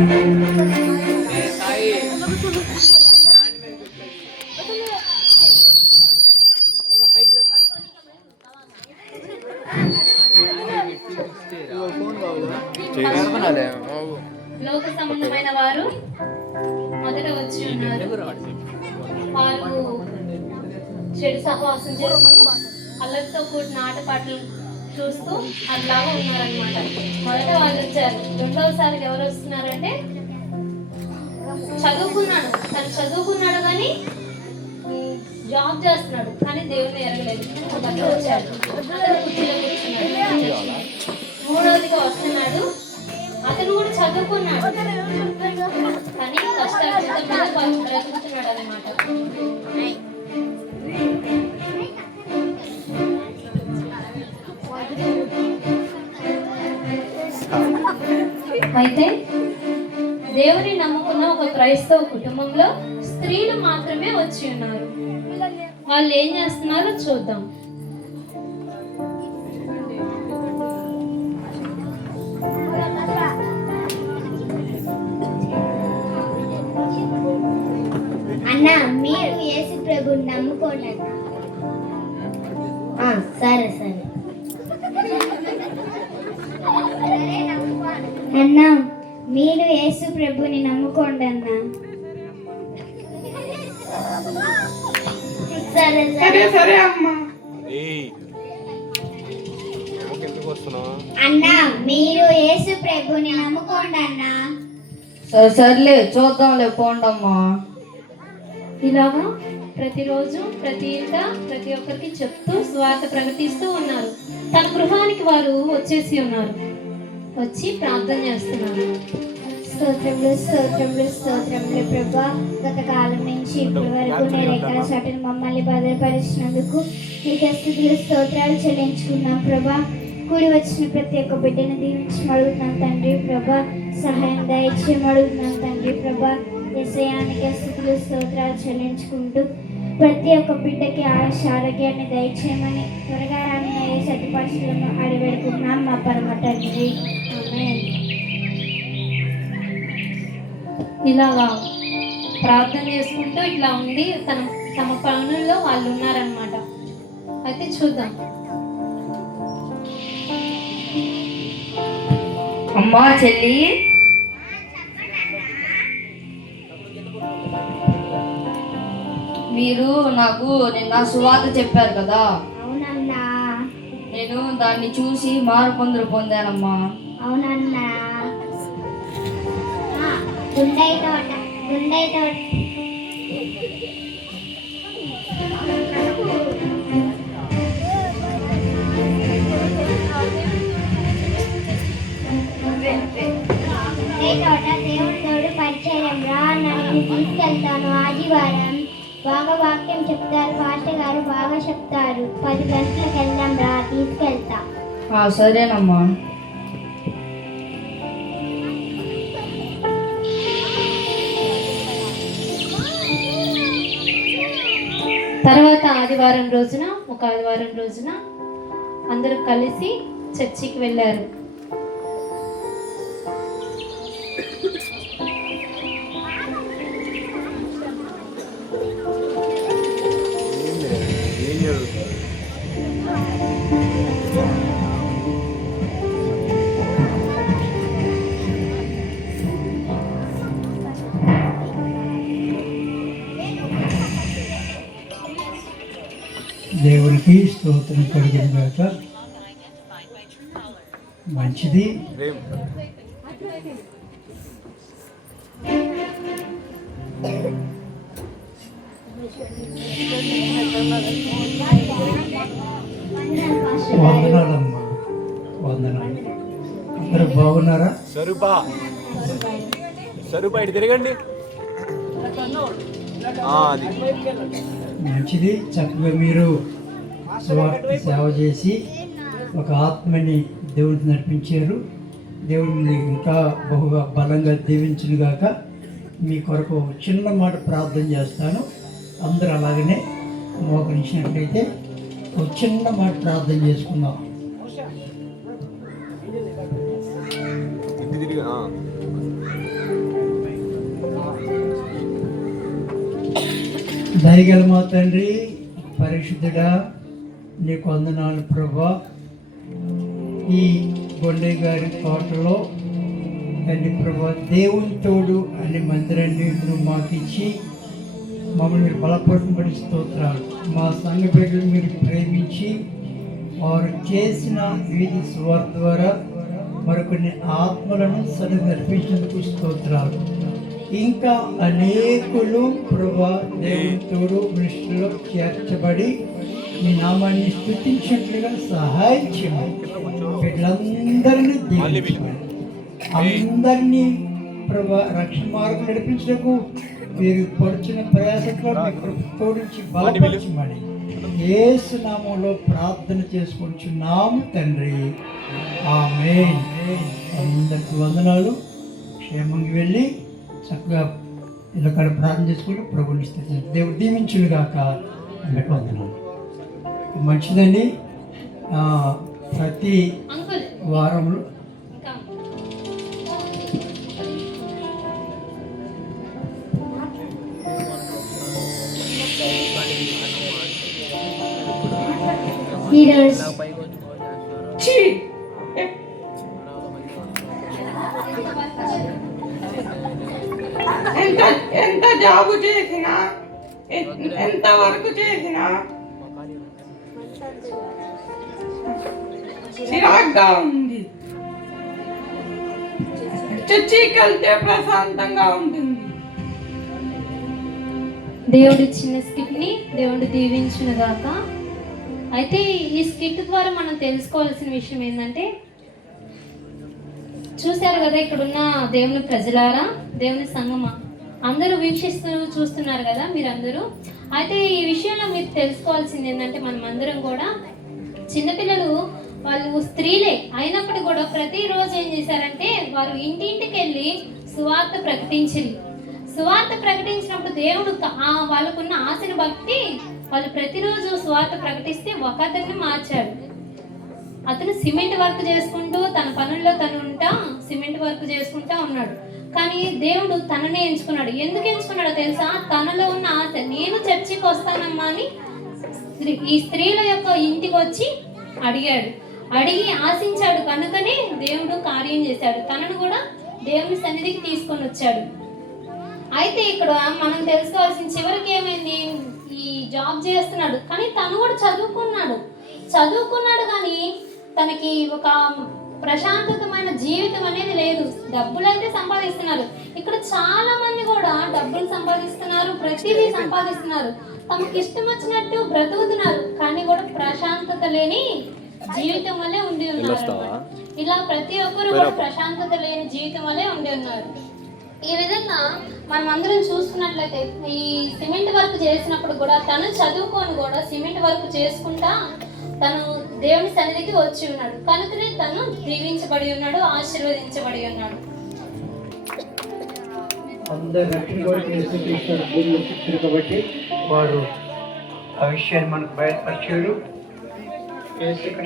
లోక సంబంధమైన వారు మొదట వచ్చి ఉన్నారు. వారు చెడు సహవాసం చేస్తూ అల్లరితో కూడిన ఆటపాటలు చూస్తూ అట్లాగా ఉన్నారనమాట. మొదట వాళ్ళు వచ్చారు. రెండవసారి ఎవరు వస్తున్నారంటే తను చదువుకున్నాడు కానీ జాబ్ చేస్తున్నాడు కానీ దేవుని ఎరగలేదు. అట్లా వచ్చాడు. మూడవదిగా వస్తున్నాడు. అతను కూడా చదువుకున్నాడు కానీ కష్టాలు బ్రతుకుతున్నాడు అన్నమాట. అయితే దేవుని నమ్ముకున్న ఒక క్రైస్తవ కుటుంబంలో స్త్రీలు మాత్రమే వచ్చి ఉన్నారు. వాళ్ళు ఏం చేస్తున్నారో చూద్దాం. అన్నా, మీరు యేసు ప్రభుని నమ్ముకోండి. సరే సరే అన్నా, మీరు యేసు ప్రభుని నమ్ముకోండి అన్నా. సరే సరే సరే అమ్మా. అన్నా, మీరు యేసు ప్రభుని నమ్ముకోండి అన్నా. సరే సర్లే చూద్దాంలే పోండమ్మా. ఇలాగా ప్రతిరోజు ప్రతి ఇంట ప్రతి ఒక్కరికి చెప్తూ స్వార్థ ప్రకటిస్తూ ఉన్నారు. తన గృహానికి వారు వచ్చేసి ఉన్నారు. వచ్చి ప్రార్థన చేస్తున్నారు. స్తోత్రములు స్తోత్రములు స్తోత్రములు ప్రభా, గత కాలం నుంచి ఇప్పటి వరకు నేను ఎక్కడ చాటును మమ్మల్ని భద్రపరిచినందుకు నీకు స్తుతులు స్తోత్రాలు చెల్లించుకున్నాం ప్రభా. కూడి వచ్చిన ప్రతి ఒక్క బిడ్డను దీవించి అడుగుతున్నాం తండ్రి ప్రభా. సహాయం దయచేయమని అడుగుతున్నాం తండ్రి ప్రభా. యేసయ్యానికి స్తుతులు స్తోత్రాలు చెల్లించుకుంటూ ప్రతి ఒక్క బిడ్డకి ఆరోగ్యాన్ని దయచేయమని త్వరగా రాని సతి పరిస్థితులను అడివేడుకుంటున్నాం మా పరమ తండ్రి. ఆమేన్. ఇలాగా ప్రార్థన చేసుకుంటూ ఇట్లా ఉండి తమ పనుల్లో వాళ్ళు ఉన్నారనమాట. అయితే చూద్దాం. అమ్మా చెల్లి, మీరు నాకు నిన్న సువార్త చెప్పారు కదా, అవునన్నా. నేను దాన్ని చూసి మార్పు పొందానమ్మా. అవునన్నా. గుండై తోట దేవుడి తోడు పరిచయం రా, నన్ను తీసుకెళ్తాను. ఆదివారం బాగా వాక్యం చెప్తారు, పాస్టర్ గారు బాగా చెప్తారు. 10 గంటలకు వెళ్దాం రా, తీసుకెళ్తా. సరేనమ్మా. తర్వాత ఆదివారం రోజున అందరూ కలిసి చర్చికి వెళ్ళారు. దేవునికి స్తోత్రం కలిగిన గాక. మంచిది. వందనాలమ్మా, వందనాలు. అందరూ బాగున్నారా? సరుపా ఇటు తిరగండి. మంచిది. చక్కగా మీరు స్వార్థ సేవ చేసి ఒక ఆత్మని దేవుడికి నడిపించారు. దేవుడిని ఇంకా బహుగా బలంగా దీవించునుగాక. మీ కొరకు చిన్న మాట ప్రార్థన చేస్తాను. అందరూ అలాగనే మోకరించినట్లయితే ఒక చిన్న మాట ప్రార్థన చేసుకుందాం. దయగల మా తండ్రి పరిశుద్ధుడా, నీకు వందనాలు ప్రభా. ఈ గొండయ్య గారి తోటలో తండ్రి ప్రభా, దేవుని తోడు అనే మందిరాన్ని నువ్వు మాకు ఇచ్చి మమ్మల్ని మీరు బలపడుతుబడి స్తోత్రాలు. మా సంఘ బిడ్డలు మీరు ప్రేమించి వారు చేసిన వివిధ సువార్త ద్వారా మరికొన్ని ఆత్మలను సరిగ్గా నడిపించినందుకు స్తోత్రాలు. ఇంకా అనేకులు ప్రభా దేవుని తోడు దృష్టిలో చేర్చబడి మీ నామాన్ని స్తుతించినట్లుగా సహాయం చేయమని వీళ్ళందరినీ దీవించమని, అందరినీ ప్రభా రక్షణ మార్గం నడిపించడానికి మీరు పడుచున్న ప్రయాసంలో మీ తోడించి బలపరచమని యేసు నామంలో ప్రార్థన చేసుకుంటున్నాము తండ్రి. ఆమేన్. అందరికి వందనాలు. క్షేమంగా వెళ్ళి చక్కగా ఇలా ప్రార్థన చేసుకుంటూ ప్రభుని స్థితి దేవుడు దీవించును గాక. అందరికి వందనాలు. మంచిదండి. ప్రతి అంకుల్ వారంలో ఇంకా ఈరోజు ఎంత ఎంత జాబు చేసినా ఎంత వర్క్ చేసినా చిరాగ్గా ఉంది. చర్చికి వెళ్తే ప్రశాంతంగా ఉంటుంది. దేవుడు ఇచ్చిన స్కిట్ని దేవుడు దీవించును గాక. అయితే ఈ స్కిట్ ద్వారా మనం తెలుసుకోవాల్సిన విషయం ఏంటంటే, చూశారు కదా ఇక్కడున్న దేవుని ప్రజలారా, దేవుని సంగమా, అందరూ వీక్షిస్తూ చూస్తున్నారు కదా మీరందరూ. అయితే ఈ విషయంలో మీరు తెలుసుకోవాల్సింది ఏంటంటే, మనం అందరం కూడా చిన్నపిల్లలు వాళ్ళు స్త్రీలే అయినప్పటికీ కూడా ప్రతిరోజు ఏం చేశారంటే వారు ఇంటింటికి వెళ్ళి సువార్త ప్రకటించింది. సువార్త ప్రకటించినప్పుడు దేవుడు వాళ్ళకున్న ఆశను బట్టి వాళ్ళు ప్రతిరోజు సువార్త ప్రకటిస్తే ఒక అతన్ని మార్చాడు. అతను సిమెంట్ వర్క్ చేసుకుంటూ తన పనుల్లో తను ఉంటా సిమెంట్ వర్క్ చేసుకుంటా ఉన్నాడు. కానీ దేవుడు తననే ఎంచుకున్నాడు. ఎందుకు ఎంచుకున్నాడో తెలుసా? తనలో ఉన్న ఆశ, నేను చర్చికి వస్తానమ్మా అని ఈ స్త్రీల యొక్క ఇంటికి వచ్చి అడిగి ఆశించాడు. కనుకనే దేవుడు కార్యం చేశాడు. తనను కూడా దేవుని సన్నిధికి తీసుకొని వచ్చాడు. అయితే ఇక్కడ మనం తెలుసుకోవాల్సిన చివరికి ఏమైంది, ఈ జాబ్ చేస్తున్నాడు కానీ తను కూడా చదువుకున్నాడు కానీ తనకి ఒక ప్రశాంతతమైన జీవితం అనేది లేదు. డబ్బులైతే సంపాదిస్తున్నారు. ఇక్కడ చాలా మంది కూడా డబ్బులు సంపాదిస్తున్నారు, ప్రతిదీ సంపాదిస్తున్నారు, తమకి ఇష్టం వచ్చినట్టు బ్రతుకుతున్నారు, కానీ కూడా ప్రశాంతత లేని జీవితం వల్లే ఉండి ఉన్నారు. ఇలా ప్రతి ఒక్కరు కూడా ప్రశాంతత లేని జీవితం వల్లే ఉండి ఉన్నారు. ఈ విధంగా మనం అందరం చూసుకున్నట్లయితే ఈ సిమెంట్ వర్క్ చేసినప్పుడు కూడా తను చదువుకొని కూడా సిమెంట్ వర్క్ చేసుకుంటా తను దేవుని సన్నిధికి వచ్చి ఉన్నాడు. కనుకనే తను దీవించబడి ఉన్నాడు, ఆశీర్వదించబడి ఉన్నాడు. అందరు రక్షణ కొరకు యేసుక్రీస్తు భూమిలో పుట్టారు కాబట్టి వారు ఆ విషయాన్ని మనకు బయటపరిచారు. యేసుక్రీస్తు